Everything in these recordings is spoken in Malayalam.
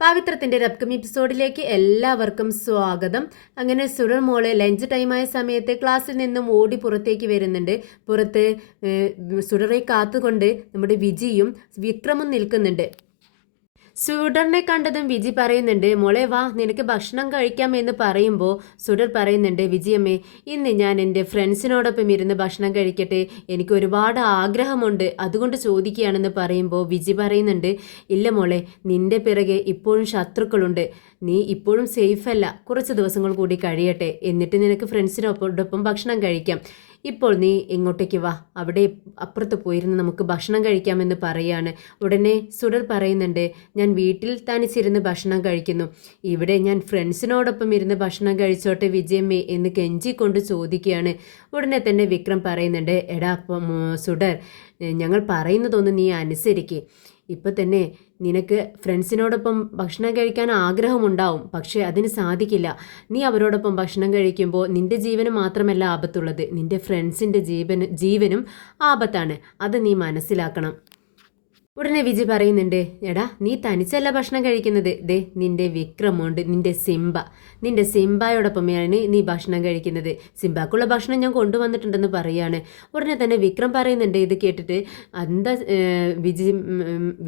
പാവിത്രത്തിന്റെ ഒരു അപ്കമിംഗ് എപ്പിസോഡിലേക്ക് എല്ലാവർക്കും സ്വാഗതം. അങ്ങനെ സുഡർ മോള് ലഞ്ച് ടൈമായ സമയത്ത് ക്ലാസ്സിൽ നിന്നും ഓടി പുറത്തേക്ക് വരുന്നുണ്ട്. പുറത്ത് സുഡറെ കാത്തുകൊണ്ട് നമ്മുടെ വിജിയും വിക്രമും നിൽക്കുന്നുണ്ട്. സുഡറിനെ കണ്ടതും വിജി പറയുന്നുണ്ട്, മോളെ വാ നിനക്ക് ഭക്ഷണം കഴിക്കാം എന്ന് പറയുമ്പോൾ സുഡർ പറയുന്നുണ്ട്, വിജിയമ്മേ ഇന്ന് ഞാൻ എൻ്റെ ഫ്രണ്ട്സിനോടൊപ്പം ഇരുന്ന് ഭക്ഷണം കഴിക്കട്ടെ, എനിക്ക് ഒരുപാട് ആഗ്രഹമുണ്ട്, അതുകൊണ്ട് ചോദിക്കുകയാണെന്ന് പറയുമ്പോൾ വിജി പറയുന്നുണ്ട്, ഇല്ല മോളെ നിന്റെ പിറകെ ഇപ്പോഴും ശത്രുക്കളുണ്ട്, നീ ഇപ്പോഴും സേഫ് അല്ല, കുറച്ച് ദിവസങ്ങൾ കൂടി കഴിയട്ടെ, എന്നിട്ട് നിനക്ക് ഫ്രണ്ട്സിനോടൊപ്പം ഭക്ഷണം കഴിക്കാം. ഇപ്പോൾ നീ ഇങ്ങോട്ടേക്ക് വാ, അവിടെ അപ്പുറത്ത് പോയിരുന്ന് നമുക്ക് ഭക്ഷണം കഴിക്കാമെന്ന് പറയാണ്. ഉടനെ സുഡർ പറയുന്നുണ്ട്, ഞാൻ വീട്ടിൽ തനിച്ചിരുന്ന് ഭക്ഷണം കഴിക്കുന്നു, ഇവിടെ ഞാൻ ഫ്രണ്ട്സിനോടൊപ്പം ഇരുന്ന് ഭക്ഷണം കഴിച്ചോട്ടെ വിജയമ്മേ എന്ന് കെഞ്ചിക്കൊണ്ട് ചോദിക്കുകയാണ്. ഉടനെ തന്നെ വിക്രം പറയുന്നുണ്ട്, എടാ സുഡർ ഞങ്ങൾ പറയുന്നതൊന്ന് നീ അനുസരിക്കേ, ഇപ്പം തന്നെ നിനക്ക് ഫ്രണ്ട്സിനോടൊപ്പം ഭക്ഷണം കഴിക്കാൻ ആഗ്രഹമുണ്ടാവും, പക്ഷേ അതിന് സാധിക്കില്ല. നീ അവരോടൊപ്പം ഭക്ഷണം കഴിക്കുമ്പോൾ നിൻ്റെ ജീവന് മാത്രമല്ല ആപത്തുള്ളത്, നിൻ്റെ ഫ്രണ്ട്സിൻ്റെ ജീവനും ആപത്താണ്, അത് നീ മനസ്സിലാക്കണം. ഉടനെ വിജി പറയുന്നുണ്ട്, എടാ നീ തനിച്ചല്ല ഭക്ഷണം കഴിക്കുന്നത്, ദേ നിന്റെ വിക്രമുണ്ട്, നിന്റെ സിംബായോടൊപ്പമാണ് നീ ഭക്ഷണം കഴിക്കുന്നത്, സിംബാക്കുള്ള ഭക്ഷണം ഞാൻ കൊണ്ടുവന്നിട്ടുണ്ടെന്ന് പറയാണ്. ഉടനെ തന്നെ വിക്രം പറയുന്നുണ്ട്, ഇത് കേട്ടിട്ട് എന്താ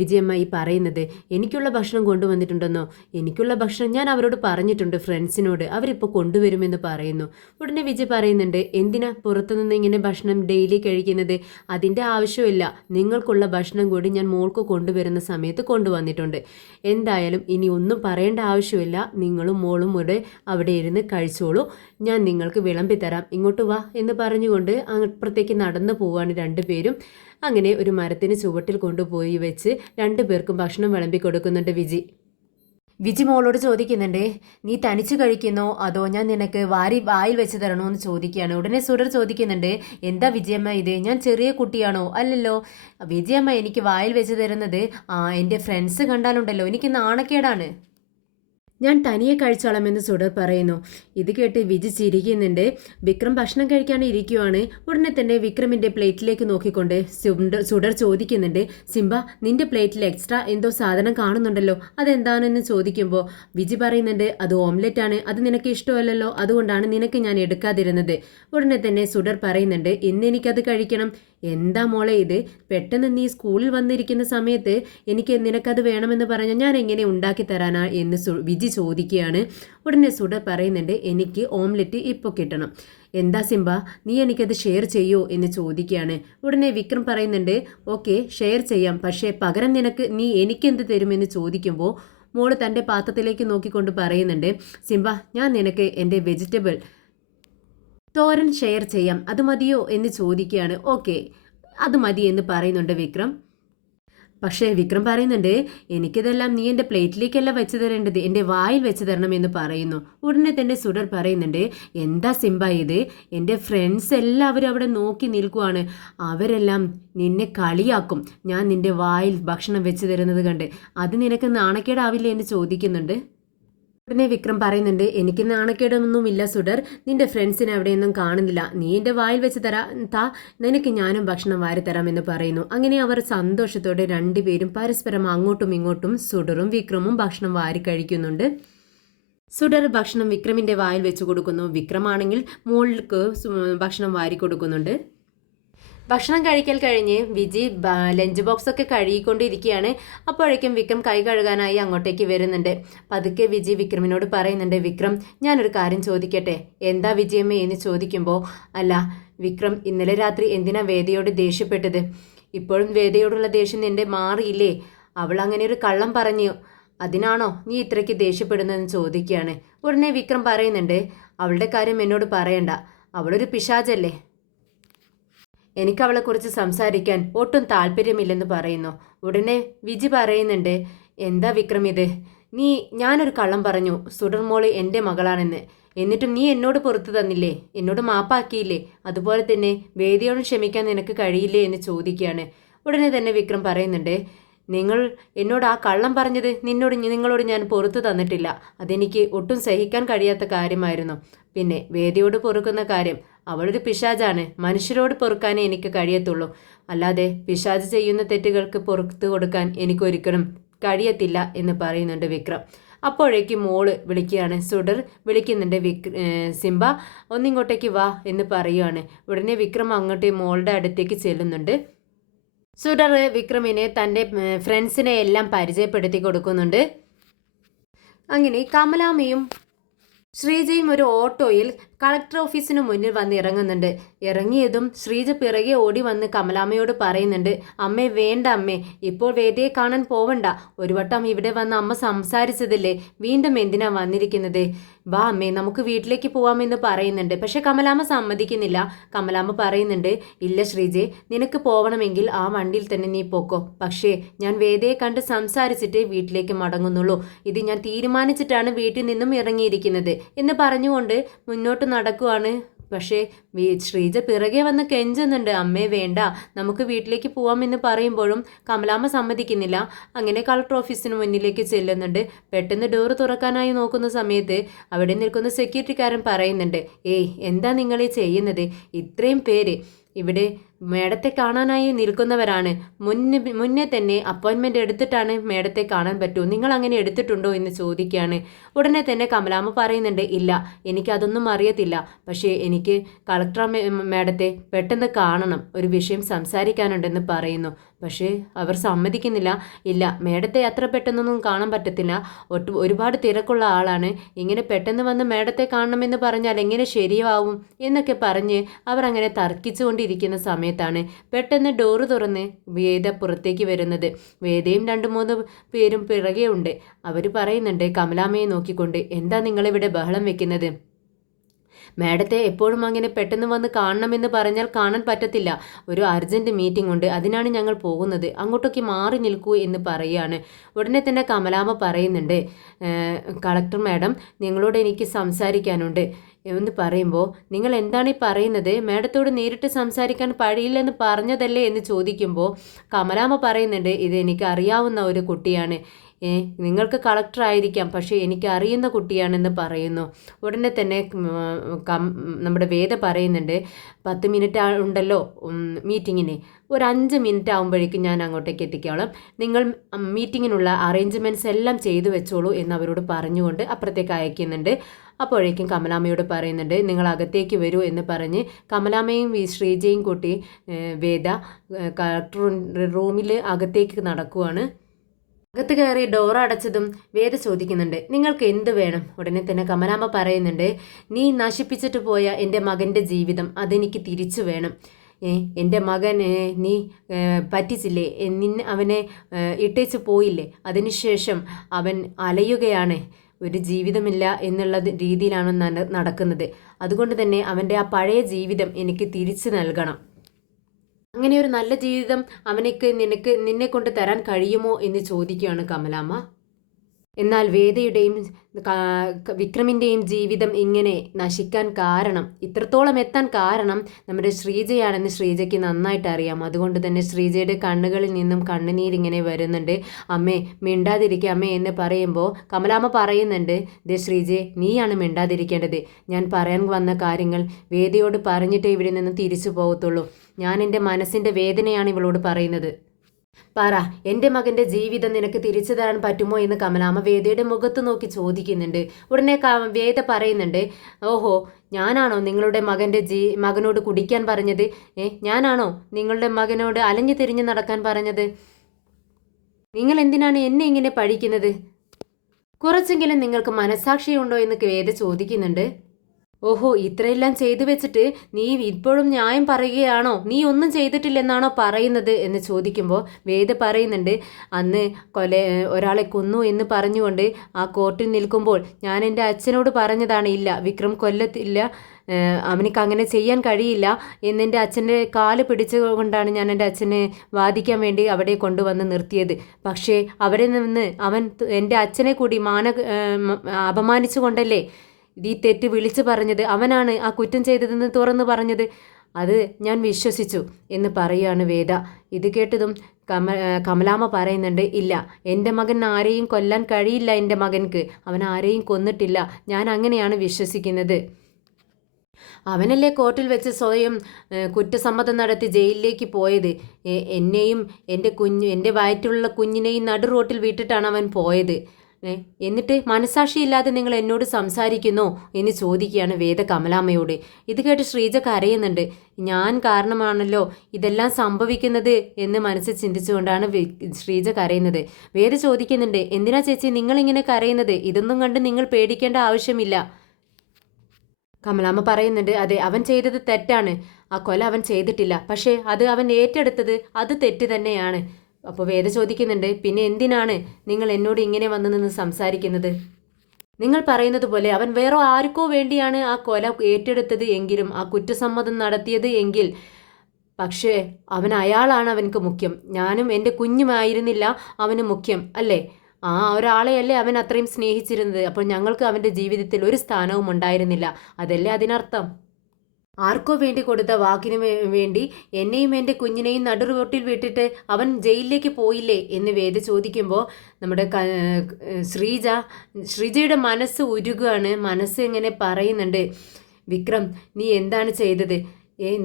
വിജയമ്മ ഈ പറയുന്നത്, എനിക്കുള്ള ഭക്ഷണം കൊണ്ടുവന്നിട്ടുണ്ടെന്നോ? എനിക്കുള്ള ഭക്ഷണം ഞാൻ അവരോട് പറഞ്ഞിട്ടുണ്ട്, ഫ്രണ്ട്സിനോട്, അവരിപ്പോൾ കൊണ്ടുവരുമെന്ന് പറയുന്നു. ഉടനെ വിജയ് പറയുന്നുണ്ട്, എന്തിനാ പുറത്തുനിന്ന് ഇങ്ങനെ ഭക്ഷണം ഡെയിലി കഴിക്കുന്നത്, അതിൻ്റെ ആവശ്യമില്ല, നിങ്ങൾക്കുള്ള ഭക്ഷണം കൂടി ഞാൻ മോൾക്ക് കൊണ്ടുവരുന്ന സമയത്ത് കൊണ്ടുവന്നിട്ടുണ്ട്, എന്തായാലും ഇനി ഒന്നും പറയേണ്ട ആവശ്യമില്ല, നിങ്ങളും മോളും കൂടെ അവിടെ ഇരുന്ന് കഴിച്ചോളൂ, ഞാൻ നിങ്ങൾക്ക് വിളമ്പിത്തരാം, ഇങ്ങോട്ട് വാ എന്ന് പറഞ്ഞുകൊണ്ട് അപ്പുറത്തേക്ക് നടന്നു പോവാണ് രണ്ടുപേരും. അങ്ങനെ ഒരു മരത്തിന് ചുവട്ടിൽ കൊണ്ടുപോയി വെച്ച് രണ്ടുപേർക്കും ഭക്ഷണം വിളമ്പി കൊടുക്കുന്നുണ്ട് വിജി മോളോട് ചോദിക്കുന്നുണ്ട്, നീ തനിച്ച് കഴിക്കുന്നോ അതോ ഞാൻ നിനക്ക് വായിൽ വെച്ച് തരണോ എന്ന് ചോദിക്കുകയാണ്. ഉടനെ സുഡർ ചോദിക്കുന്നുണ്ട്, എന്താ വിജയമ്മ ഇത്, ഞാൻ ചെറിയ കുട്ടിയാണോ? അല്ലല്ലോ വിജയമ്മ, എനിക്ക് വായിൽ വെച്ച് തരുന്നത് എൻ്റെ ഫ്രണ്ട്സ് കണ്ടാലുണ്ടല്ലോ എനിക്ക് നാണക്കേടാണ്, ഞാൻ തനിയെ കഴിച്ചോളാമെന്ന് സുഡർ പറയുന്നു. ഇത് കേട്ട് വിജി ചിരിക്കുന്നുണ്ട്. വിക്രം ഭക്ഷണം കഴിക്കാൻ ഇരിക്കുവാണ്. ഉടനെ തന്നെ വിക്രമിൻ്റെ പ്ലേറ്റിലേക്ക് നോക്കിക്കൊണ്ട് സുഡർ ചോദിക്കുന്നുണ്ട്, സിംബ നിന്റെ പ്ലേറ്റിൽ എക്സ്ട്രാ എന്തോ സാധനം കാണുന്നുണ്ടല്ലോ, അതെന്താണെന്ന് ചോദിക്കുമ്പോൾ വിജി പറയുന്നുണ്ട്, അത് ഓംലെറ്റ് ആണ്, അത് നിനക്ക് ഇഷ്ടമല്ലല്ലോ, അതുകൊണ്ടാണ് നിനക്ക് ഞാൻ എടുക്കാതിരുന്നത്. ഉടനെ തന്നെ സുഡർ പറയുന്നുണ്ട്, ഇന്ന് എനിക്കത് കഴിക്കണം. എന്താ മോളെ ഇത്, പെട്ടെന്ന് നീ സ്കൂളിൽ വന്നിരിക്കുന്ന സമയത്ത് എനിക്ക് നിനക്കത് വേണമെന്ന് പറഞ്ഞാൽ ഞാൻ എങ്ങനെ ഉണ്ടാക്കി തരാനാ എന്ന് വിജി ചോദിക്കുകയാണ്. ഉടനെ സുഡർ പറയുന്നുണ്ട്, എനിക്ക് ഓംലെറ്റ് ഇപ്പോൾ കിട്ടണം. എന്താ സിംബ, നീ എനിക്കത് ഷെയർ ചെയ്യോ എന്ന് ചോദിക്കുകയാണ്. ഉടനെ വിക്രം പറയുന്നുണ്ട്, ഓക്കെ ഷെയർ ചെയ്യാം, പക്ഷേ പകരം നീ എനിക്കെന്ത് തരുമെന്ന് ചോദിക്കുമ്പോൾ മോള് തൻ്റെ പാത്രത്തിലേക്ക് നോക്കിക്കൊണ്ട് പറയുന്നുണ്ട്, സിംബ ഞാൻ നിനക്ക് എൻ്റെ വെജിറ്റബിൾ തോരൻ ഷെയർ ചെയ്യാം, അത് മതിയോ എന്ന് ചോദിക്കുകയാണ്. ഓക്കെ അത് മതി എന്ന് പറയുന്നുണ്ട് വിക്രം. പക്ഷേ വിക്രം പറയുന്നുണ്ട്, എനിക്കിതെല്ലാം നീ എൻ്റെ പ്ലേറ്റിലേക്കല്ല വെച്ച് തരേണ്ടത്, എൻ്റെ വായിൽ വെച്ച് തരണം എന്ന് പറയുന്നു. ഉടനെ തന്നെ സുഡർ പറയുന്നുണ്ട്, എന്താ സിംബ ഇത്, എൻ്റെ ഫ്രണ്ട്സ് എല്ലാവരും അവിടെ നോക്കി നിൽക്കുവാണ്, അവരെല്ലാം നിന്നെ കളിയാക്കും ഞാൻ നിൻ്റെ വായിൽ ഭക്ഷണം വെച്ച് തരുന്നത് കണ്ട്, അത് നിനക്ക് നാണക്കേടാവില്ലേ എന്ന് ചോദിക്കുന്നുണ്ട്. ഉടനെ വിക്രം പറയുന്നുണ്ട്, എനിക്ക് നാണക്കേടൊന്നുമില്ല സുഡർ, നിന്റെ ഫ്രണ്ട്സിനെ അവിടെയൊന്നും കാണുന്നില്ല, നീ എൻ്റെ വായിൽ വെച്ച് നിനക്ക് ഞാനും ഭക്ഷണം വാരിത്തരാം എന്ന് പറയുന്നു. അങ്ങനെ അവർ സന്തോഷത്തോടെ രണ്ടുപേരും പരസ്പരം അങ്ങോട്ടും ഇങ്ങോട്ടും സുഡറും വിക്രമും ഭക്ഷണം വാരി കഴിക്കുന്നുണ്ട്. സുഡർ ഭക്ഷണം വിക്രമിൻ്റെ വായിൽ വെച്ച് കൊടുക്കുന്നു, വിക്രമാണെങ്കിൽ മോൾക്ക് ഭക്ഷണം വാരി കൊടുക്കുന്നുണ്ട്. ഭക്ഷണം കഴിക്കൽ കഴിഞ്ഞ് വിജി ലഞ്ച് ബോക്സൊക്കെ കഴുകിക്കൊണ്ടിരിക്കുകയാണ്. അപ്പോഴേക്കും വിക്രം കൈ കഴുകാനായി അങ്ങോട്ടേക്ക് വരുന്നുണ്ട്. പതുക്കെ വിജി വിക്രമിനോട് പറയുന്നുണ്ട്, വിക്രം ഞാനൊരു കാര്യം ചോദിക്കട്ടെ? എന്താ വിജയമ്മ എന്ന് ചോദിക്കുമ്പോൾ, അല്ല വിക്രം ഇന്നലെ രാത്രി എന്തിനാ വേദയോട് ദേഷ്യപ്പെട്ടത്? ഇപ്പോഴും വേദയോടുള്ള ദേഷ്യം നിന്റെ മാറിയില്ലേ? അവൾ അങ്ങനെ ഒരു കള്ളം പറഞ്ഞു, അതിനാണോ നീ ഇത്രയ്ക്ക് ദേഷ്യപ്പെടുന്നതെന്ന് ചോദിക്കുകയാണ്. ഉടനെ വിക്രം പറയുന്നുണ്ട്, അവളുടെ കാര്യം എന്നോട് പറയണ്ട, അവളൊരു പിശാചല്ലേ, എനിക്ക് അവളെക്കുറിച്ച് സംസാരിക്കാൻ ഒട്ടും താല്പര്യമില്ലെന്ന് പറയുന്നു. ഉടനെ വിജി പറയുന്നുണ്ട്, എന്താ വിക്രം ഇത്, ഞാനൊരു കള്ളം പറഞ്ഞു, സുഡർ മോള് എൻ്റെ മകളാണെന്ന്, എന്നിട്ടും നീ എന്നോട് പുറത്തു തന്നില്ലേ, എന്നോട് മാപ്പാക്കിയില്ലേ, അതുപോലെ തന്നെ വേദിയോട് ക്ഷമിക്കാൻ നിനക്ക് കഴിയില്ലേ എന്ന് ചോദിക്കുകയാണ്. ഉടനെ തന്നെ വിക്രം പറയുന്നുണ്ട്, നിങ്ങൾ എന്നോട് ആ കള്ളം പറഞ്ഞത് നിങ്ങളോട് ഞാൻ പുറത്തു തന്നിട്ടില്ല, അതെനിക്ക് ഒട്ടും സഹിക്കാൻ കഴിയാത്ത കാര്യമായിരുന്നു. പിന്നെ വേദിയോട് പൊറുക്കുന്ന കാര്യം, അവളൊരു പിശാചാണ്, മനുഷ്യരോട് പൊറുക്കാനേ എനിക്ക് കഴിയത്തുള്ളൂ, അല്ലാതെ പിശാച് ചെയ്യുന്ന തെറ്റുകൾക്ക് പുറത്തു കൊടുക്കാൻ എനിക്കൊരിക്കലും കഴിയത്തില്ല എന്ന് പറയുന്നുണ്ട് വിക്രം. അപ്പോഴേക്കും മോള് വിളിക്കുകയാണ്, സുഡർ വിളിക്കുന്നുണ്ട്, സിംബ ഒന്നിങ്ങോട്ടേക്ക് വാ എന്ന് പറയുകയാണ്. ഉടനെ വിക്രം അങ്ങോട്ട് മോളുടെ അടുത്തേക്ക് ചെല്ലുന്നുണ്ട്. സുഡർ വിക്രമിനെ തൻ്റെ ഫ്രണ്ട്സിനെ എല്ലാം പരിചയപ്പെടുത്തി കൊടുക്കുന്നുണ്ട്. അങ്ങനെ കമലാമ്മയും ശ്രീജയും ഒരു ഓട്ടോയിൽ കളക്ടർ ഓഫീസിന് മുന്നിൽ വന്ന് ഇറങ്ങുന്നുണ്ട്. ഇറങ്ങിയതും ശ്രീജ പിറകെ ഓടി വന്ന് കമലാമ്മയോട് പറയുന്നുണ്ട്, അമ്മേ വേണ്ട അമ്മേ, ഇപ്പോൾ വേദിയെ കാണാൻ പോവണ്ട. ഒരു വട്ടം ഇവിടെ വന്ന് അമ്മ സംസാരിച്ചതല്ലേ, വീണ്ടും എന്തിനാ വന്നിരിക്കുന്നത്? വാ അമ്മേ, നമുക്ക് വീട്ടിലേക്ക് പോവാമെന്ന് പറയുന്നുണ്ട്. പക്ഷെ കമലാമ്മ സമ്മതിക്കുന്നില്ല. കമലാമ്മ പറയുന്നുണ്ട്, ഇല്ല ശ്രീജെ, നിനക്ക് പോവണമെങ്കിൽ ആ വണ്ടിയിൽ തന്നെ നീ പോക്കോ. പക്ഷേ ഞാൻ വേദയെ കണ്ട് സംസാരിച്ചിട്ട് വീട്ടിലേക്ക് മടങ്ങുന്നുള്ളൂ. ഇത് ഞാൻ തീരുമാനിച്ചിട്ടാണ് വീട്ടിൽ നിന്നും ഇറങ്ങിയിരിക്കുന്നത് എന്ന് പറഞ്ഞുകൊണ്ട് മുന്നോട്ട് നടക്കുവാണ്. പക്ഷേ ശ്രീജ പിറകെ വന്ന് കെഞ്ചുന്നുണ്ട്, അമ്മേ വേണ്ട, നമുക്ക് വീട്ടിലേക്ക് പോവാമെന്ന് പറയുമ്പോഴും കമലാമ്മ സമ്മതിക്കുന്നില്ല. അങ്ങനെ കളക്ടർ ഓഫീസിന് മുന്നിലേക്ക് ചെല്ലുന്നുണ്ട്. പെട്ടെന്ന് ഡോറ് തുറക്കാനായി നോക്കുന്ന സമയത്ത് അവിടെ നിൽക്കുന്ന സെക്യൂരിറ്റിക്കാരൻ പറയുന്നുണ്ട്, ഏയ് എന്താ നിങ്ങൾ ഈ ചെയ്യുന്നത്? ഇത്രയും പേര് ഇവിടെ മേഡത്തെ കാണാനായി നിൽക്കുന്നവരാണ്. മുന്നേ തന്നെ അപ്പോയിൻമെൻ്റ് എടുത്തിട്ടാണ് മേഡത്തെ കാണാൻ പറ്റൂ. നിങ്ങൾ അങ്ങനെ എടുത്തിട്ടുണ്ടോ എന്ന് ചോദിക്കുകയാണ്. ഉടനെ തന്നെ കമലാമ്മ പറയുന്നുണ്ട്, ഇല്ല, എനിക്കതൊന്നും അറിയത്തില്ല. പക്ഷേ എനിക്ക് കളക്ടർ മേഡത്തെ പെട്ടെന്ന് കാണണം, ഒരു വിഷയം സംസാരിക്കാനുണ്ടെന്ന് പറയുന്നു. പക്ഷേ അവർ സമ്മതിക്കുന്നില്ല. ഇല്ല, മേഡത്തെ അത്ര പെട്ടെന്നൊന്നും കാണാൻ പറ്റത്തില്ല, ഒരുപാട് തിരക്കുള്ള ആളാണ്. ഇങ്ങനെ പെട്ടെന്ന് വന്ന് മേഡത്തെ കാണണമെന്ന് പറഞ്ഞാൽ എങ്ങനെ ശരിയാവും എന്നൊക്കെ പറഞ്ഞ് അവർ അങ്ങനെ തർക്കിച്ചുകൊണ്ടിരിക്കുന്ന സമയത്താണ് പെട്ടെന്ന് ഡോറ് തുറന്ന് വേദ പുറത്തേക്ക് വരുന്നത്. വേദയും 2-3 പേരും പിറകെ ഉണ്ട്. അവർ പറയുന്നുണ്ട് കമലാമ്മയെ നോക്കിക്കൊണ്ട്, എന്താ നിങ്ങളിവിടെ ബഹളം വെക്കുന്നത്? മാഡത്തെ എപ്പോഴും അങ്ങനെ പെട്ടെന്ന് വന്ന് കാണണമെന്ന് പറഞ്ഞാൽ കാണാൻ പറ്റത്തില്ല. ഒരു അർജൻറ്റ് മീറ്റിംഗ് ഉണ്ട്, അതിനാണ് ഞങ്ങൾ പോകുന്നത്. അങ്ങോട്ടേക്ക് മാറി നിൽക്കൂ എന്ന് പറയുകയാണ്. ഉടനെ തന്നെ കമലാമ്മ പറയുന്നുണ്ട്, കളക്ടർ മാഡം, നിങ്ങളോട് എനിക്ക് സംസാരിക്കാനുണ്ട് എന്ന് പറയുമ്പോൾ, നിങ്ങൾ എന്താണ് ഈ പറയുന്നത്? മാഡത്തോട് നേരിട്ട് സംസാരിക്കാൻ കഴിയില്ലെന്ന് പറഞ്ഞതല്ലേ എന്ന് ചോദിക്കുമ്പോൾ കമലാമ്മ പറയുന്നുണ്ട്, ഇത് എനിക്ക് അറിയാവുന്ന ഒരു കുട്ടിയാണ്. നിങ്ങൾക്ക് കളക്ടർ ആയിരിക്കാം, പക്ഷേ എനിക്ക് അറിയുന്ന കുട്ടിയാണെന്ന് പറയുന്നു. ഉടനെ തന്നെ നമ്മുടെ വേദ പറയുന്നുണ്ട്, 10 മിനിറ്റ് ഉണ്ടല്ലോ മീറ്റിങ്ങിന്, ഒരു 5 മിനിറ്റ് ആകുമ്പോഴേക്കും ഞാൻ അങ്ങോട്ടേക്ക് എത്തിക്കോളാം. നിങ്ങൾ മീറ്റിങ്ങിനുള്ള അറേഞ്ച്മെൻറ്റ്സ് എല്ലാം ചെയ്തു വെച്ചോളൂ എന്ന് അവരോട് പറഞ്ഞുകൊണ്ട് അപ്പുറത്തേക്ക് അയക്കുന്നുണ്ട്. അപ്പോഴേക്കും കമലാമ്മയോട് പറയുന്നുണ്ട്, നിങ്ങൾ അകത്തേക്ക് വരൂ എന്ന് പറഞ്ഞ് കമലാമ്മയും ശ്രീജയും കൂട്ടി വേദ കളക്ടർ റൂമിൽ അകത്തേക്ക് നടക്കുവാണ്. അകത്ത് കയറി ഡോർ അടച്ചതും വേദ ചോദിക്കുന്നുണ്ട്, നിങ്ങൾക്ക് എന്ത് വേണം? ഉടനെ തന്നെ കമലാമ്മ പറയുന്നുണ്ട്, നീ നശിപ്പിച്ചിട്ട് പോയ എൻ്റെ മകൻ്റെ ജീവിതം അതെനിക്ക് തിരിച്ചു വേണം. എൻ്റെ മകൻ നീ പറ്റിച്ചില്ലേ, അവനെ ഇട്ടേച്ച് പോയില്ലേ, അതിനുശേഷം അവൻ അലയുകയാണ്, ഒരു ജീവിതമില്ല എന്നുള്ള രീതിയിലാണ് നടക്കുന്നത്. അതുകൊണ്ട് തന്നെ അവൻ്റെ ആ പഴയ ജീവിതം എനിക്ക് തിരിച്ചു നൽകണം. അങ്ങനെ ഒരു നല്ല ജീവിതം നിന്നെ കൊണ്ട് തരാൻ കഴിയുമോ എന്ന് ചോദിക്കുകയാണ് കമലാമ്മ. എന്നാൽ വേദയുടെയും വിക്രമിൻ്റെയും ജീവിതം ഇങ്ങനെ നശിക്കാൻ കാരണം, ഇത്രത്തോളം എത്താൻ കാരണം നമ്മുടെ ശ്രീജയാണെന്ന് ശ്രീജയ്ക്ക് നന്നായിട്ട് അറിയാം. അതുകൊണ്ട് തന്നെ ശ്രീജയുടെ കണ്ണുകളിൽ നിന്നും കണ്ണുനീരിങ്ങനെ വരുന്നുണ്ട്. അമ്മേ മിണ്ടാതിരിക്കുക അമ്മേ എന്ന് പറയുമ്പോൾ കമലാമ്മ പറയുന്നുണ്ട്, ദേ ശ്രീജയെ, നീയാണ് മിണ്ടാതിരിക്കേണ്ടത്. ഞാൻ പറയാൻ വന്ന കാര്യങ്ങൾ വേദയോട് പറഞ്ഞിട്ടേ ഇവിടെ നിന്ന് തിരിച്ചു പോകത്തുള്ളൂ. ഞാൻ എൻ്റെ മനസ്സിൻ്റെ വേദനയാണ് ഇവളോട് പറയുന്നത്. പറ, എൻ്റെ മകൻ്റെ ജീവിതം നിനക്ക് തിരിച്ചു തരാൻ പറ്റുമോ എന്ന് കമലാമ്മ വേദയുടെ മുഖത്ത് നോക്കി ചോദിക്കുന്നുണ്ട്. ഉടനെ വേദ പറയുന്നുണ്ട്, ഓഹോ, ഞാനാണോ നിങ്ങളുടെ മകനോട് കുടിക്കാൻ പറഞ്ഞത്? ഞാനാണോ നിങ്ങളുടെ മകനോട് അലഞ്ഞു തിരിഞ്ഞ് നടക്കാൻ പറഞ്ഞത്? നിങ്ങൾ എന്തിനാണ് എന്നെ ഇങ്ങനെ പഴിക്കുന്നത്? കുറച്ചെങ്കിലും നിങ്ങൾക്ക് മനസാക്ഷിയുണ്ടോ എന്ന് വേദ ചോദിക്കുന്നുണ്ട്. ഓഹോ, ഇത്രയെല്ലാം ചെയ്തു വെച്ചിട്ട് നീ ഇപ്പോഴും ന്യായം പറയുകയാണോ? നീ ഒന്നും ചെയ്തിട്ടില്ലെന്നാണോ പറയുന്നത് എന്ന് ചോദിക്കുമ്പോൾ വേദ പറയുന്നുണ്ട്, അന്ന് ഒരാളെ കൊന്നു എന്ന് പറഞ്ഞുകൊണ്ട് ആ കോർട്ടിൽ നിൽക്കുമ്പോൾ ഞാൻ എൻ്റെ അച്ഛനോട് പറഞ്ഞതാണ്, ഇല്ല വിക്രം കൊല്ലത്തില്ല, അവനിക്ക് അങ്ങനെ ചെയ്യാൻ കഴിയില്ല എന്നെൻ്റെ അച്ഛൻ്റെ കാല് പിടിച്ചുകൊണ്ടാണ് ഞാൻ എൻ്റെ അച്ഛനെ വാദിക്കാൻ വേണ്ടി അവിടെ കൊണ്ടുവന്ന് നിർത്തിയത്. പക്ഷേ അവിടെ നിന്ന് അവൻ എൻ്റെ അച്ഛനെ കൂടി അപമാനിച്ചുകൊണ്ടല്ലേ ഈ തെറ്റ് വിളിച്ചു പറഞ്ഞത്. അവനാണ് ആ കുറ്റം ചെയ്തതെന്ന് തുറന്നു പറഞ്ഞത്. അത് ഞാൻ വിശ്വസിച്ചു എന്ന് പറയുകയാണ് വേദ. ഇത് കേട്ടതും കമലാമ്മ പറയുന്നുണ്ട്, ഇല്ല, എൻ്റെ മകൻ ആരെയും കൊല്ലാൻ കഴിയില്ല, എൻ്റെ മകൻക്ക് അവൻ ആരെയും കൊന്നിട്ടില്ല, ഞാൻ അങ്ങനെയാണ് വിശ്വസിക്കുന്നത്. അവനല്ലേ കോർട്ടിൽ വെച്ച് സ്വയം കുറ്റസമ്മതം നടത്തി ജയിലിലേക്ക് പോയത്. എന്നെയും എൻ്റെ വയറ്റിലുള്ള കുഞ്ഞിനെയും നടു റോട്ടിൽ വിട്ടിട്ടാണ് അവൻ പോയത്. എന്നിട്ട് മനസാക്ഷിയില്ലാതെ നിങ്ങൾ എന്നോട് സംസാരിക്കുന്നോ എന്ന് ചോദിക്കുകയാണ് വേദ കമലാമ്മയോട്. ഇത് കേട്ട് ശ്രീജ കരയുന്നുണ്ട്. ഞാൻ കാരണമാണല്ലോ ഇതെല്ലാം സംഭവിക്കുന്നത് എന്ന് മനസ്സിൽ ചിന്തിച്ചുകൊണ്ടാണ് ശ്രീജ കരയുന്നത്. വേദ ചോദിക്കുന്നുണ്ട്, എന്തിനാ ചേച്ചി നിങ്ങളിങ്ങനെ കരയുന്നത്? ഇതൊന്നും കണ്ട് നിങ്ങൾ പേടിക്കേണ്ട ആവശ്യമില്ല. കമലാമ്മ പറയുന്നുണ്ട്, അതെ അവൻ ചെയ്തത് തെറ്റാണ്, ആ കൊല അവൻ ചെയ്തിട്ടില്ല, പക്ഷേ അത് അവൻ ഏറ്റെടുത്തത് അത് തെറ്റ് തന്നെയാണ്. അപ്പോൾ വേദ ചോദിക്കുന്നുണ്ട്, പിന്നെ എന്തിനാണ് നിങ്ങൾ എന്നോട് ഇങ്ങനെ വന്നു നിന്ന് സംസാരിക്കുന്നത്? നിങ്ങൾ പറയുന്നത് പോലെ അവൻ വേറെ ആർക്കോ വേണ്ടിയാണ് ആ കൊല ഏറ്റെടുത്തത് എങ്കിലും, ആ കുറ്റസമ്മതം നടത്തിയത് എങ്കിൽ, പക്ഷേ അയാളാണ് അവനക്ക് മുഖ്യം. ഞാനും എൻ്റെ കുഞ്ഞുമായിരുന്നില്ല അവന് മുഖ്യം അല്ലേ? ആ ഒരാളെയല്ലേ അവൻ അത്രയും സ്നേഹിച്ചിരുന്നത്. അപ്പോൾ ഞങ്ങൾക്ക് അവൻ്റെ ജീവിതത്തിൽ ഒരു സ്ഥാനവും ഉണ്ടായിരുന്നില്ല. അതല്ലേ അതിനർത്ഥം? ആർക്കോ വേണ്ടി കൊടുത്ത വാക്കിന് വേണ്ടി എന്നെയും എൻ്റെ കുഞ്ഞിനെയും നടുറോട്ടിൽ വിട്ടിട്ട് അവൻ ജയിലിലേക്ക് പോയില്ലേ എന്ന് വേദ ചോദിക്കുമ്പോൾ നമ്മുടെ ശ്രീജയുടെ മനസ്സ് ഉരുകുകയാണ്. മനസ്സ് ഇങ്ങനെ പറയുന്നുണ്ട്, വിക്രം നീ എന്താണ് ചെയ്തത്?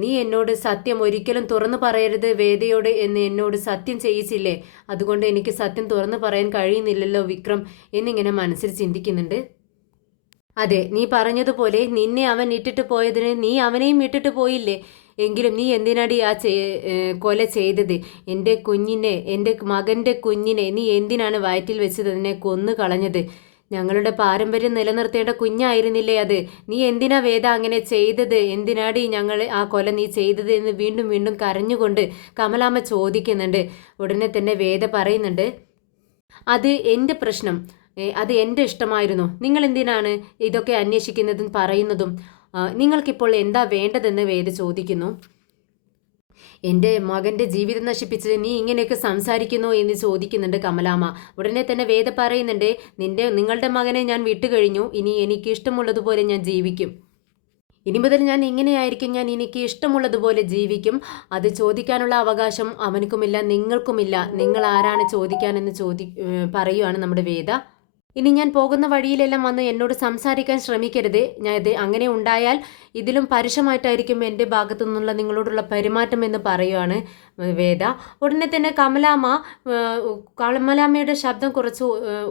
നീ എന്നോട് സത്യം ഒരിക്കലും തുറന്നു പറയരുത് വേദയോട് എന്ന് എന്നോട് സത്യം ചെയ്യിച്ചില്ലേ? അതുകൊണ്ട് എനിക്ക് സത്യം തുറന്നു പറയാൻ കഴിയുന്നില്ലല്ലോ വിക്രം എന്നിങ്ങനെ മനസ്സിൽ ചിന്തിക്കുന്നുണ്ട്. അതെ, നീ പറഞ്ഞതുപോലെ നിന്നെ അവൻ ഇട്ടിട്ട് പോയതിന് നീ അവനെയും ഇട്ടിട്ട് പോയില്ലേ? എങ്കിലും നീ എന്തിനാടി ആ കൊല ചെയ്തത്? എൻ്റെ മകൻ്റെ കുഞ്ഞിനെ നീ എന്തിനാണ് വയറ്റിൽ വെച്ചത് അതിനെ കൊന്നു കളഞ്ഞത്? ഞങ്ങളുടെ പാരമ്പര്യം നിലനിർത്തേണ്ട കുഞ്ഞായിരുന്നില്ലേ അത്? നീ എന്തിനാ വേദ അങ്ങനെ ചെയ്തത്? എന്തിനാടി ഞങ്ങൾ ആ കൊല നീ ചെയ്തത് എന്ന് വീണ്ടും വീണ്ടും കരഞ്ഞുകൊണ്ട് കമലാമ്മ ചോദിക്കുന്നുണ്ട്. ഉടനെ തന്നെ വേദ പറയുന്നുണ്ട്, അത് എൻ്റെ പ്രശ്നം, അത് എൻ്റെ ഇഷ്ടമായിരുന്നു. നിങ്ങൾ എന്തിനാണ് ഇതൊക്കെ അന്വേഷിക്കുന്നതും പറയുന്നതും? നിങ്ങൾക്കിപ്പോൾ എന്താ വേണ്ടതെന്ന് വേദ ചോദിക്കുന്നു. എൻ്റെ മകൻ്റെ ജീവിതം നശിപ്പിച്ച് നീ ഇങ്ങനെയൊക്കെ സംസാരിക്കുന്നു എന്ന് ചോദിക്കുന്നുണ്ട് കമലാമ്മ. ഉടനെ തന്നെ വേദ പറയുന്നുണ്ട്, നിങ്ങളുടെ മകനെ ഞാൻ വിട്ടുകഴിഞ്ഞു, ഇനി എനിക്ക് ഇഷ്ടമുള്ളതുപോലെ ഞാൻ ജീവിക്കും. ഇനി മുതൽ ഞാൻ ഇങ്ങനെയായിരിക്കും, ഞാൻ എനിക്ക് ഇഷ്ടമുള്ളതുപോലെ ജീവിക്കും. അത് ചോദിക്കാനുള്ള അവകാശം അവനക്കുമില്ല, നിങ്ങൾക്കുമില്ല. നിങ്ങൾ ആരാണ് ചോദിക്കാനെന്ന് പറയുവാണ് നമ്മുടെ വേദ. ഇനി ഞാൻ പോകുന്ന വഴിയിലെല്ലാം വന്ന് എന്നോട് സംസാരിക്കാൻ ശ്രമിക്കരുത്. അങ്ങനെ ഉണ്ടായാൽ ഇതിലും പരുഷമായിട്ടായിരിക്കും എൻ്റെ ഭാഗത്തു നിന്നുള്ള നിങ്ങളോടുള്ള പെരുമാറ്റം എന്ന് പറയുവാണ് വേദ. ഉടനെ തന്നെ കമലാമ്മയുടെ ശബ്ദം കുറച്ച്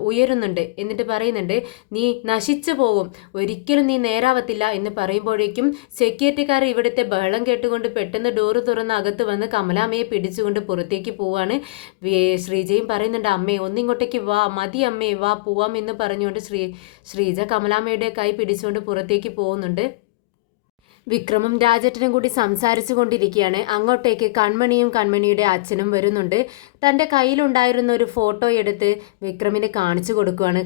ഉയരുന്നുണ്ട്. എന്നിട്ട് പറയുന്നുണ്ട്, നീ നശിച്ചു പോകും, ഒരിക്കലും നീ നേരാവത്തില്ല എന്ന് പറയുമ്പോഴേക്കും സെക്യൂരിറ്റിക്കാർ ഇവിടുത്തെ ബഹളം കേട്ടുകൊണ്ട് പെട്ടെന്ന് ഡോറ് തുറന്ന് അകത്ത് വന്ന് കമലാമ്മയെ പിടിച്ചുകൊണ്ട് പുറത്തേക്ക് പോവാണ്. ശ്രീജയും പറയുന്നുണ്ട്, അമ്മേ ഒന്നിങ്ങോട്ടേക്ക് വാ, മതി അമ്മേ, വാ പോവാം എന്ന് പറഞ്ഞുകൊണ്ട് ശ്രീജ കമലാമ്മയുടെ കൈ പിടിച്ചുകൊണ്ട് പുറത്തേക്ക് പോകുന്നുണ്ട്. വിക്രമും രാജേട്ടനും കൂടി സംസാരിച്ചു കൊണ്ടിരിക്കുകയാണ്. അങ്ങോട്ടേക്ക് കൺമണിയും കൺമണിയുടെ അച്ഛനും വരുന്നുണ്ട്. തൻ്റെ കയ്യിലുണ്ടായിരുന്ന ഒരു ഫോട്ടോ എടുത്ത് വിക്രമിന് കാണിച്ചു കൊടുക്കുകയാണ്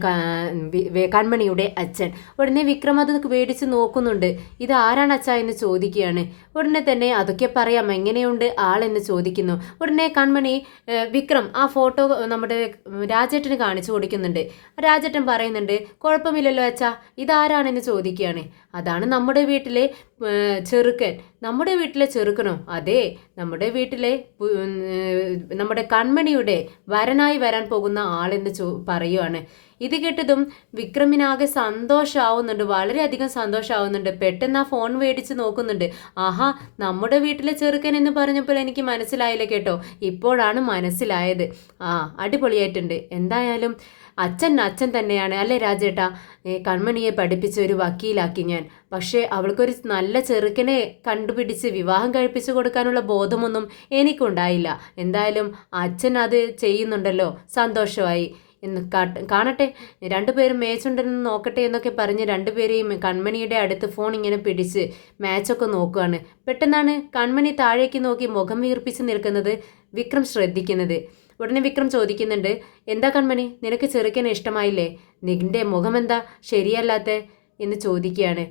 കൺമണിയുടെ അച്ഛൻ. ഉടനെ വിക്രം അത് മേടിച്ച് നോക്കുന്നുണ്ട്. ഇത് ആരാണ് അച്ഛാ എന്ന് ചോദിക്കുകയാണ്. ഉടനെ തന്നെ അതൊക്കെ പറയാം, എങ്ങനെയുണ്ട് ആളെന്ന് ചോദിക്കുന്നു. ഉടനെ കൺമണി വിക്രം ആ ഫോട്ടോ നമ്മുടെ രാജേട്ടന് കാണിച്ചു കൊടുക്കുന്നുണ്ട്. രാജേട്ടൻ പറയുന്നുണ്ട്, കുഴപ്പമില്ലല്ലോ അച്ഛാ, ഇതാരാണെന്ന് ചോദിക്കുകയാണ്. അതാണ് നമ്മുടെ വീട്ടിലെ ചെറുക്കൻ. നമ്മുടെ വീട്ടിലെ ചെറുക്കനോ? അതെ, നമ്മുടെ വീട്ടിലെ നമ്മുടെ കൺമണിയുടെ വരനായി വരാൻ പോകുന്ന ആളെന്ന് പറയുവാണ്. ഇത് കേട്ടതും വിക്രമിനാകെ സന്തോഷമാവുന്നുണ്ട്, വളരെയധികം സന്തോഷമാവുന്നുണ്ട്. പെട്ടെന്ന് ആ ഫോൺ മേടിച്ച് നോക്കുന്നുണ്ട്. ആഹാ, നമ്മുടെ വീട്ടിലെ ചെറുക്കൻ എന്ന് പറഞ്ഞപ്പോൾ എനിക്ക് മനസ്സിലായില്ല കേട്ടോ, ഇപ്പോഴാണ് മനസ്സിലായത്. അടിപൊളിയായിട്ടുണ്ട്. എന്തായാലും അച്ഛൻ തന്നെയാണ് അല്ലേ രാജേട്ടാ? കൺമണിയെ പഠിപ്പിച്ച ഒരു വക്കീലാക്കി ഞാൻ. പക്ഷേ അവൾക്കൊരു നല്ല ചെറുക്കനെ കണ്ടുപിടിച്ച് വിവാഹം കഴിപ്പിച്ചു കൊടുക്കാനുള്ള ബോധമൊന്നും എനിക്കുണ്ടായില്ല. എന്തായാലും അച്ഛൻ അത് ചെയ്യുന്നുണ്ടല്ലോ, സന്തോഷമായി. എന്ന് കാണട്ടെ, രണ്ടുപേരും മാച്ചുണ്ടെന്ന് നോക്കട്ടെ എന്നൊക്കെ പറഞ്ഞ് രണ്ടുപേരെയും കൺമണിയുടെ അടുത്ത് ഫോൺ ഇങ്ങനെ പിടിച്ച് മാച്ചൊക്കെ നോക്കുകയാണ്. പെട്ടെന്നാണ് കൺമണി താഴേക്ക് നോക്കി മുഖം വീർപ്പിച്ച് നിൽക്കുന്നത് വിക്രം ശ്രദ്ധിക്കുന്നത്. ഉടനെ വിക്രം ചോദിക്കുന്നുണ്ട്, എന്താ കൺമണി, നിനക്ക് ചെറുക്കനെ ഇഷ്ടമായില്ലേ? നിന്റെ മുഖമെന്താ ശരിയല്ലാത്ത എന്ന് ചോദിക്കുകയാണ്.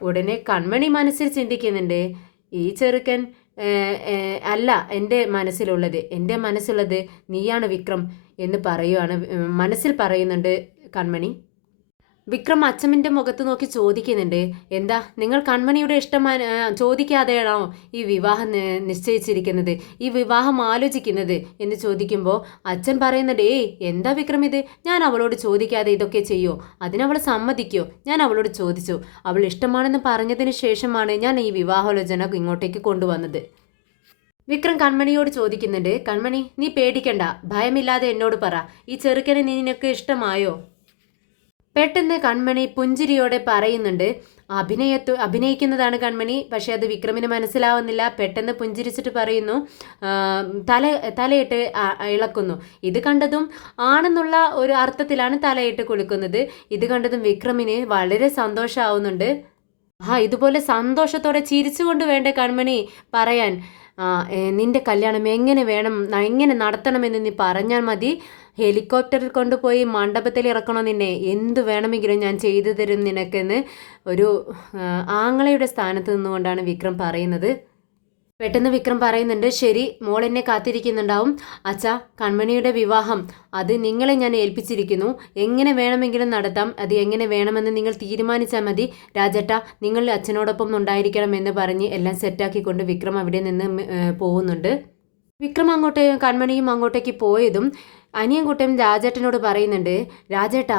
ഉടനെ കൺമണി മനസ്സിൽ ചിന്തിക്കുന്നുണ്ട്, ഈ ചെറുക്കൻ അല്ല എൻ്റെ മനസ്സിലുള്ളത് നീയാണ് വിക്രം എന്ന് പറയുവാണ്, മനസ്സിൽ പറയുന്നുണ്ട് കൺമണി. വിക്രം അച്ചമ്മൻ്റെ മുഖത്ത് നോക്കി ചോദിക്കുന്നുണ്ട്, എന്താ നിങ്ങൾ കൺമണിയുടെ ഇഷ്ടം ചോദിക്കാതെയാണോ ഈ വിവാഹം നിശ്ചയിച്ചിരിക്കുന്നത്, ഈ വിവാഹം ആലോചിക്കുന്നത് എന്ന് ചോദിക്കുമ്പോൾ അച്ഛൻ പറയുന്നുണ്ട്, ഏയ് എന്താ വിക്രം ഇത്, ഞാൻ അവളോട് ചോദിക്കാതെ ഇതൊക്കെ ചെയ്യോ, അതിനവൾ സമ്മതിക്കോ, ഞാൻ അവളോട് ചോദിച്ചു, അവൾ ഇഷ്ടമാണെന്ന് പറഞ്ഞതിന് ശേഷമാണ് ഞാൻ ഈ വിവാഹാലോചന ഇങ്ങോട്ടേക്ക് കൊണ്ടുവന്നത്. വിക്രം കൺമണിയോട് ചോദിക്കുന്നുണ്ട്, കൺമണി നീ പേടിക്കണ്ട, ഭയമില്ലാതെ എന്നോട് പറ, ഈ ചെറുക്കനെ നിനക്ക് ഇഷ്ടമായോ? പെട്ടെന്ന് കൺമണി പുഞ്ചിരിയോടെ പറയുന്നുണ്ട്. അഭിനയിക്കുന്നതാണ് കൺമണി, പക്ഷെ അത് വിക്രമിന് മനസ്സിലാവുന്നില്ല. പെട്ടെന്ന് പുഞ്ചിരിച്ചിട്ട് പറയുന്നു, തലയിട്ട് ഇളക്കുന്നു. ഇത് കണ്ടതും ആണെന്നുള്ള ഒരു അർത്ഥത്തിലാണ് തലയിട്ട് കുളിക്കുന്നത്. ഇത് കണ്ടതും വിക്രമിന് വളരെ സന്തോഷമാവുന്നുണ്ട്. ഇതുപോലെ സന്തോഷത്തോടെ ചിരിച്ചുകൊണ്ട് വേണ്ട കൺമണി പറയാൻ, നിന്റെ കല്യാണം എങ്ങനെ വേണം, എങ്ങനെ നടത്തണമെന്ന് നീ പറഞ്ഞാൽ മതി, ഹെലികോപ്റ്ററിൽ കൊണ്ടുപോയി മണ്ഡപത്തിൽ ഇറക്കണം നിന്നെ, എന്തു വേണമെങ്കിലും ഞാൻ ചെയ്തു തരും നിനക്കെന്ന് ഒരു ആങ്ങളയുടെ സ്ഥാനത്ത് നിന്നുകൊണ്ടാണ് വിക്രം പറയുന്നത്. പെട്ടെന്ന് വിക്രം പറയുന്നുണ്ട്, ശരി മോൾ എന്നെ കാത്തിരിക്കുന്നുണ്ടാവും. അച്ഛാ, കൺമണിയുടെ വിവാഹം അത് നിങ്ങളെ ഞാൻ ഏൽപ്പിച്ചിരിക്കുന്നു, എങ്ങനെ വേണമെങ്കിലും നടത്താം, അത് എങ്ങനെ വേണമെന്ന് നിങ്ങൾ തീരുമാനിച്ചാൽ മതി. രാജേട്ട, നിങ്ങൾ അച്ഛനോടൊപ്പം ഉണ്ടായിരിക്കണം എന്ന് പറഞ്ഞ് എല്ലാം സെറ്റാക്കിക്കൊണ്ട് വിക്രം അവിടെ നിന്ന് പോകുന്നുണ്ട്. വിക്രം കൺമണിയും അങ്ങോട്ടേക്ക് പോയതും അനിയൻകുട്ടൻ രാജേട്ടനോട് പറയുന്നുണ്ട്, രാജേട്ടാ,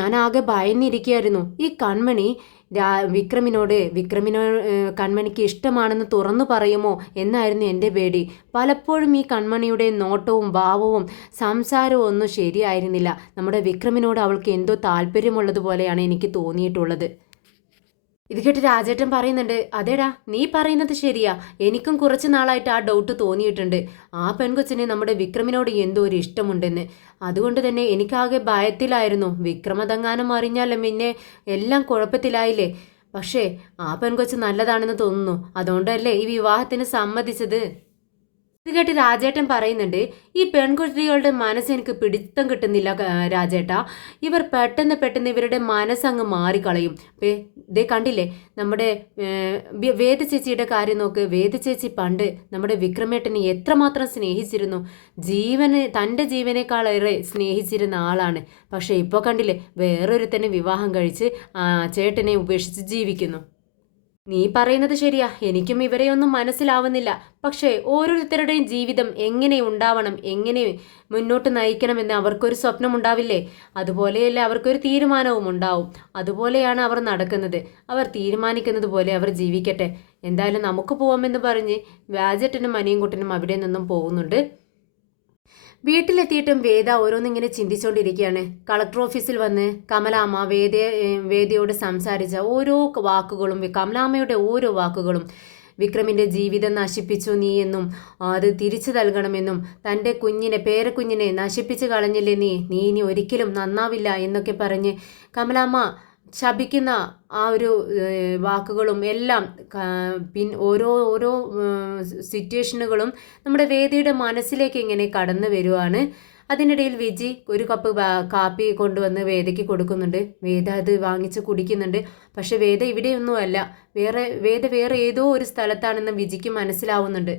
ഞാൻ ആകെ ഭയന്നിരിക്കുകയായിരുന്നു. ഈ കൺമണി വിക്രമിനോട് കൺമണിക്ക് ഇഷ്ടമാണെന്ന് തുറന്നു പറയുമോ എന്നായിരുന്നു എൻ്റെ പേടി. പലപ്പോഴും ഈ കൺമണിയുടെ നോട്ടവും ഭാവവും സംസാരവും ഒന്നും ശരിയായിരുന്നില്ല. നമ്മുടെ വിക്രമിനോട് അവൾക്ക് എന്തോ താല്പര്യമുള്ളതുപോലെയാണ് എനിക്ക് തോന്നിയിട്ടുള്ളത്. ഇത് കേട്ട് രാജേട്ടൻ പറയുന്നുണ്ട്, അതേടാ നീ പറയുന്നത് ശരിയാ, എനിക്കും കുറച്ച് നാളായിട്ട് ആ ഡൗട്ട് തോന്നിയിട്ടുണ്ട്. ആ പെൺകൊച്ചിന് നമ്മുടെ വിക്രമിനോട് എന്തോ ഒരു ഇഷ്ടമുണ്ടെന്ന്. അതുകൊണ്ട് തന്നെ എനിക്കാകെ ഭയത്തിലായിരുന്നു, വിക്രമതെങ്ങാനും അറിഞ്ഞാലും പിന്നെ എല്ലാം കുഴപ്പത്തിലായില്ലേ. പക്ഷേ ആ പെൺകൊച്ച് നല്ലതാണെന്ന് തോന്നുന്നു, അതുകൊണ്ടല്ലേ ഈ വിവാഹത്തിന് സമ്മതിച്ചത്. ഇത് കേട്ട് രാജേട്ടൻ പറയുന്നുണ്ട്, ഈ പെൺകുട്ടികളുടെ മനസ്സ് എനിക്ക് പിടിത്തം കിട്ടുന്നില്ല രാജേട്ടാ. ഇവർ പെട്ടെന്ന് ഇവരുടെ മനസ്സങ്ങ് മാറിക്കളയും. ദേ കണ്ടില്ലേ, നമ്മുടെ വേദ ചേച്ചിയുടെ കാര്യം നോക്ക്. വേദ ചേച്ചി പണ്ട് നമ്മുടെ വിക്രമേട്ടനെ എത്രമാത്രം സ്നേഹിച്ചിരുന്നു. തൻ്റെ ജീവനേക്കാളേറെ സ്നേഹിച്ചിരുന്ന ആളാണ്. പക്ഷേ ഇപ്പോൾ കണ്ടില്ലേ, വേറൊരുത്തനെ വിവാഹം കഴിച്ച് ചേട്ടനെ ഉപേക്ഷിച്ച് ജീവിക്കുന്നു. നീ പറയുന്നത് ശരിയാ, എനിക്കും ഇവരെയൊന്നും മനസ്സിലാവുന്നില്ല. പക്ഷേ ഓരോരുത്തരുടെയും ജീവിതം എങ്ങനെ ഉണ്ടാവണം, എങ്ങനെ മുന്നോട്ട് നയിക്കണമെന്ന് അവർക്കൊരു സ്വപ്നം ഉണ്ടാവില്ലേ? അതുപോലെയല്ലേ അവർക്കൊരു തീരുമാനവും ഉണ്ടാവും. അതുപോലെയാണ് അവർ നടക്കുന്നത്. അവർ തീരുമാനിക്കുന്നത് പോലെ അവർ ജീവിക്കട്ടെ. എന്തായാലും നമുക്ക് പോവാമെന്ന് പറഞ്ഞ് രാജേട്ടനും അനിയൻകുട്ടനും അവിടെ നിന്നും പോകുന്നുണ്ട്. വീട്ടിലെത്തിയിട്ടും വേദ ഓരോന്നിങ്ങനെ ചിന്തിച്ചുകൊണ്ടിരിക്കുകയാണ്. കളക്ടർ ഓഫീസിൽ വന്ന് കമലാമ്മ വേദയോട് സംസാരിച്ച ഓരോ വാക്കുകളും, കമലാമ്മയുടെ ഓരോ വാക്കുകളും, വിക്രമിൻ്റെ ജീവിതം നശിപ്പിച്ചു നീ എന്നും അത് തിരിച്ചു നൽകണമെന്നും തൻ്റെ പേരക്കുഞ്ഞിനെ നശിപ്പിച്ചു കളഞ്ഞില്ലേ നീ ഇനി ഒരിക്കലും നന്നാവില്ല എന്നൊക്കെ പറഞ്ഞ് കമലാമ്മ ശപിക്കുന്ന ആ ഒരു വാക്കുകളും എല്ലാം ഓരോ സിറ്റുവേഷനുകളും നമ്മുടെ വേദിയുടെ മനസ്സിലേക്ക് ഇങ്ങനെ കടന്നു വരുവാണ്. അതിനിടയിൽ വിജി ഒരു കപ്പ് കാപ്പി കൊണ്ടുവന്ന് വേദയ്ക്ക് കൊടുക്കുന്നുണ്ട്. വേദ അത് വാങ്ങിച്ച് കുടിക്കുന്നുണ്ട്. പക്ഷെ വേദ ഇവിടെയൊന്നുമല്ല, വേറെ ഏതോ ഒരു സ്ഥലത്താണെന്ന് വിജിക്ക് മനസ്സിലാവുന്നുണ്ട്.